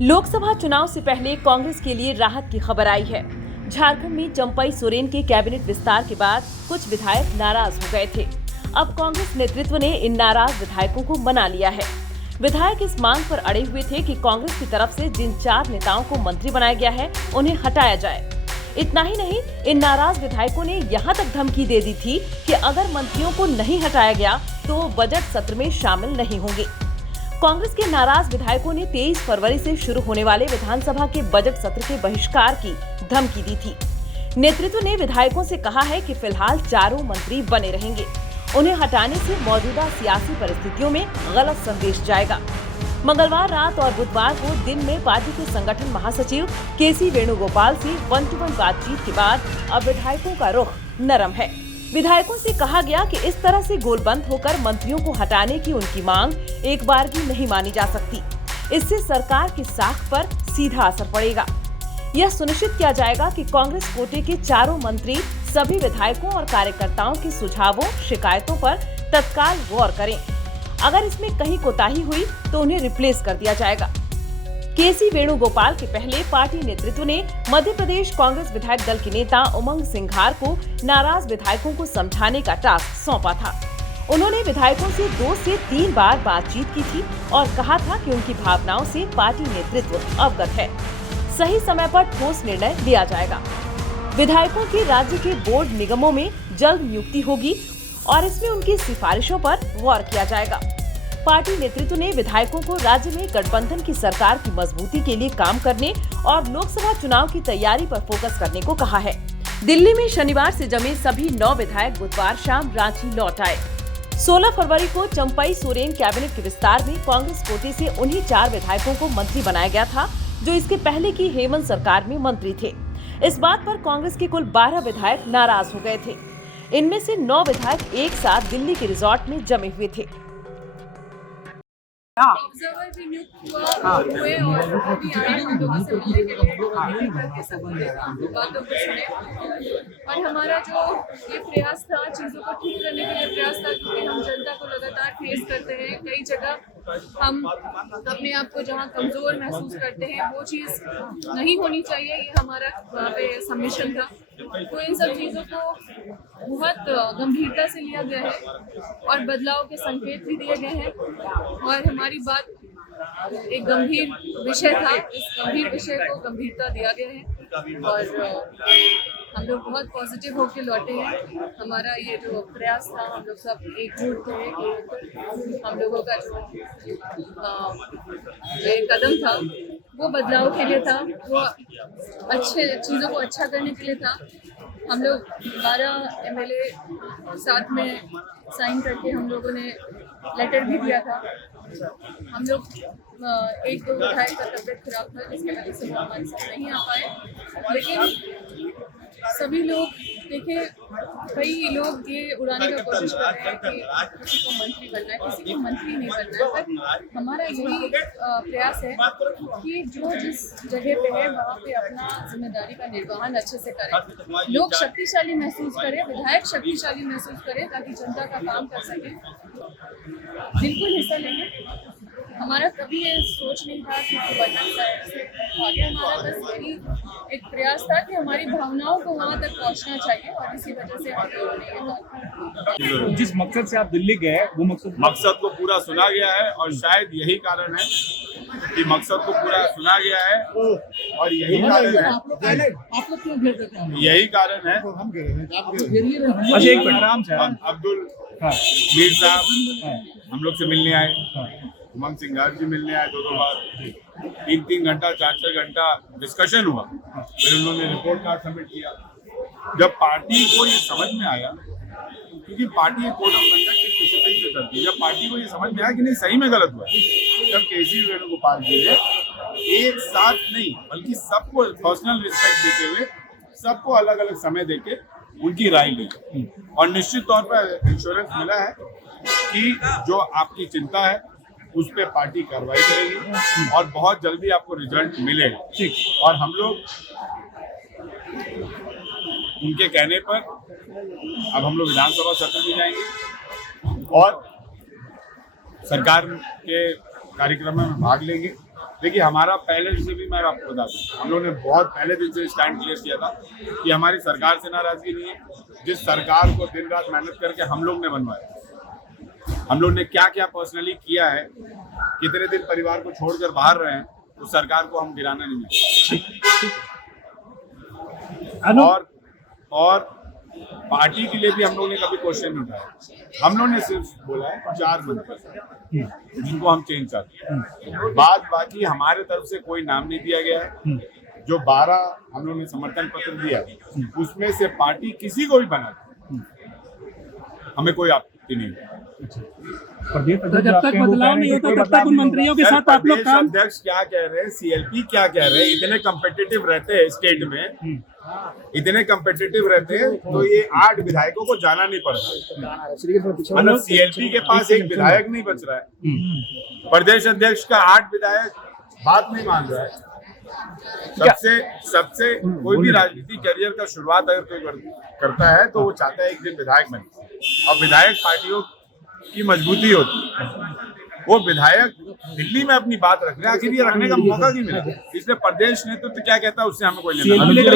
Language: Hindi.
लोकसभा चुनाव से पहले कांग्रेस के लिए राहत की खबर आई है। झारखंड में चंपई सोरेन के कैबिनेट विस्तार के बाद कुछ विधायक नाराज हो गए थे। अब कांग्रेस नेतृत्व ने इन नाराज विधायकों को मना लिया है। विधायक इस मांग पर अड़े हुए थे कि कांग्रेस की तरफ से जिन 4 नेताओं को मंत्री बनाया गया है उन्हें हटाया जाए। इतना ही नहीं, इन नाराज विधायकों ने यहाँ तक धमकी दे दी थी कि अगर मंत्रियों को नहीं हटाया गया तो बजट सत्र में शामिल नहीं होंगे। कांग्रेस के नाराज विधायकों ने 23 फरवरी से शुरू होने वाले विधानसभा के बजट सत्र के बहिष्कार की धमकी दी थी। नेतृत्व ने विधायकों से कहा है कि फिलहाल 4 मंत्री बने रहेंगे। उन्हें हटाने से मौजूदा सियासी परिस्थितियों में गलत संदेश जाएगा। मंगलवार रात और बुधवार को दिन में पार्टी के संगठन महासचिव केसी वेणुगोपाल से 1-to-1 बातचीत के बाद अब विधायकों का रुख नरम है। विधायकों से कहा गया कि इस तरह से गोलबंद होकर मंत्रियों को हटाने की उनकी मांग एक बार भी नहीं मानी जा सकती। इससे सरकार की साख पर सीधा असर पड़ेगा। यह सुनिश्चित किया जाएगा कि कांग्रेस कोटे के 4 मंत्री सभी विधायकों और कार्यकर्ताओं के सुझावों, शिकायतों पर तत्काल गौर करें। अगर इसमें कहीं कोताही हुई तो उन्हें रिप्लेस कर दिया जाएगा। केसी वेणुगोपाल के पहले पार्टी नेतृत्व ने मध्य प्रदेश कांग्रेस विधायक दल के नेता उमंग सिंघार को नाराज विधायकों को समझाने का टास्क सौंपा था। उन्होंने विधायकों से 2 से 3 बार बातचीत की थी और कहा था कि उनकी भावनाओं से पार्टी नेतृत्व अवगत है। सही समय पर ठोस निर्णय लिया जाएगा। विधायकों के राज्य के बोर्ड निगमों में जल्द नियुक्ति होगी और इसमें उनकी सिफारिशों पर गौर किया जाएगा। पार्टी नेतृत्व ने विधायकों को राज्य में गठबंधन की सरकार की मजबूती के लिए काम करने और लोकसभा चुनाव की तैयारी पर फोकस करने को कहा है। दिल्ली में शनिवार से जमे सभी 9 विधायक बुधवार शाम रांची लौट आए। 16 फरवरी को चंपई सोरेन कैबिनेट के विस्तार में कांग्रेस कोटे से उन्हीं 4 विधायकों को मंत्री बनाया गया था जो इसके पहले की हेमंत सरकार में मंत्री थे। इस बात पर कांग्रेस के कुल 12 विधायक नाराज हो गए थे। इनमें से 9 विधायक एक साथ दिल्ली के रिजॉर्ट में जमे हुए थे। ऑब्जर्वर भी नियुक्त हुए और वो भी आए हम लोगों से मिलने के लिए करके सबने बातों को सुने। और हमारा जो ये प्रयास था चीज़ों को ठीक करने के लिए प्रयास था, क्योंकि हम जनता को लगातार फेस करते हैं। कई जगह हम अपने आप को जहाँ कमज़ोर महसूस करते हैं वो चीज़ नहीं होनी चाहिए, ये हमारा वहाँ पे सबमिशन था। तो इन सब चीज़ों को बहुत गंभीरता से लिया गया है और बदलाव के संकेत भी दिए गए हैं। और हमारी बात एक गंभीर विषय था, इस गंभीर विषय को गंभीरता दिया गया है और हम लोग बहुत पॉजिटिव होकर लौटे हैं। हमारा ये जो प्रयास था, हम लोग सब एकजुट थे कि हम लोगों का जो एक कदम था वो बदलाव के लिए था, वो अच्छे चीज़ों को अच्छा करने के लिए था। हम लोग 12 MLA साथ में साइन करके हम लोगों ने लेटर भी दिया था। हम लोग 1-2 विधायक का तबियत खराब था जिसकी वजह से वो हमारे साथ नहीं आ पाए, लेकिन सभी लोग देखे, कई लोग ये उड़ाने का कोशिश कर रहे हैं कि किसी को मंत्री बनना है, किसी को मंत्री नहीं बनना है। पर हमारा यही प्रयास है कि जो जिस जगह पे है वहाँ पे अपना जिम्मेदारी का निर्वहन अच्छे से करें, लोग शक्तिशाली महसूस करें, विधायक शक्तिशाली महसूस करें, ताकि जनता का काम कर सकें। बिल्कुल हिस्सा लेंगे। हमारा कभी ये सोच नहीं था कि बजट से आगे, हमारा बस यही एक प्रयास था कि हमारी भावनाओं को वहाँ तक पहुँचना चाहिए और इसी वजह से हम लोगों ने ये बात। जिस मकसद से आप दिल्ली गए वो मकसद को पूरा सुना गया है और शायद यही कारण है कि मकसद को पूरा सुना गया है और यही कारण है अब्दुल मीर साहब हम लोग से मिलने आए, उमंग सिंघार जी मिलने आए 2 बार, 3 घंटा 4 घंटा डिस्कशन हुआ। फिर उन्होंने रिपोर्ट कार्ड सबमिट किया। जब पार्टी को ये समझ में आया, क्योंकि पार्टी एक कोड ऑफ कंडक्ट एक डिसिप्लिन से चलती है, जब पार्टी को ये समझ में आया कि नहीं सही में गलत हुआ, जब केसी वेणुगोपाल जी ने एक साथ नहीं बल्कि सबको पर्सनल रिस्पेक्ट देते हुए सबको अलग अलग समय देके उनकी राय ली और निश्चित तौर पर इंश्योरेंस मिला है कि जो आपकी चिंता है उस पर पार्टी कार्रवाई करेगी और बहुत जल्दी आपको रिजल्ट मिलेगा। ठीक, और हम लोग उनके कहने पर अब हम लोग विधानसभा सत्र में जाएंगे और सरकार के कार्यक्रम में भाग लेंगे देखिए हमारा पहले से भी मैं आपको बता दूं, हम लोग ने बहुत पहले दिन से स्टैंड क्लियर किया था कि हमारी सरकार से नाराजगी नहीं है। जिस सरकार को दिन रात मेहनत करके हम लोग ने बनवाया, हम लोग ने क्या क्या पर्सनली किया है, कितने दिन परिवार को छोड़कर बाहर रहे हैं, उस सरकार को हम गिराना नहीं है। और पार्टी के लिए भी हम लोग ने कभी क्वेश्चन नहीं उठाया। हम लोग ने सिर्फ बोला है 4 मंत्री जिनको हम चेंज चाहते हैं। बाकी हमारे तरफ से कोई नाम नहीं दिया गया है। जो 12 हम लोग ने समर्थन पत्र दिया उसमें से पार्टी किसी को भी बना हमें कोई आपत्ति नहीं है। तो जब तक बदलाव नहीं होता तब तक उन मंत्रियों के साथ आप लोग काम। अध्यक्ष क्या कह रहे हैं, सीएलपी क्या कह रहे हैं, इतने कम्पिटिटिव रहते हैं स्टेट में, इतने कम्पिटिटिव रहते हैं तो ये 8 विधायकों को जाना नहीं पड़ता। मतलब सीएलपी के पास एक विधायक नहीं बच रहा है, प्रदेश अध्यक्ष का 8 विधायक बात नहीं मान रहा है। सबसे कोई भी राजनीतिक करियर का शुरुआत अगर कोई करता है तो वो चाहता है एक दिन विधायक बने, और विधायक पार्टियों की मजबूती होती है। वो विधायक दिल्ली में अपनी बात रख रहे हैं, आखिर ये रखने का मौका नहीं मिला, इसलिए प्रदेश नेतृत्व क्या कहता है उससे हमें कोई लेना।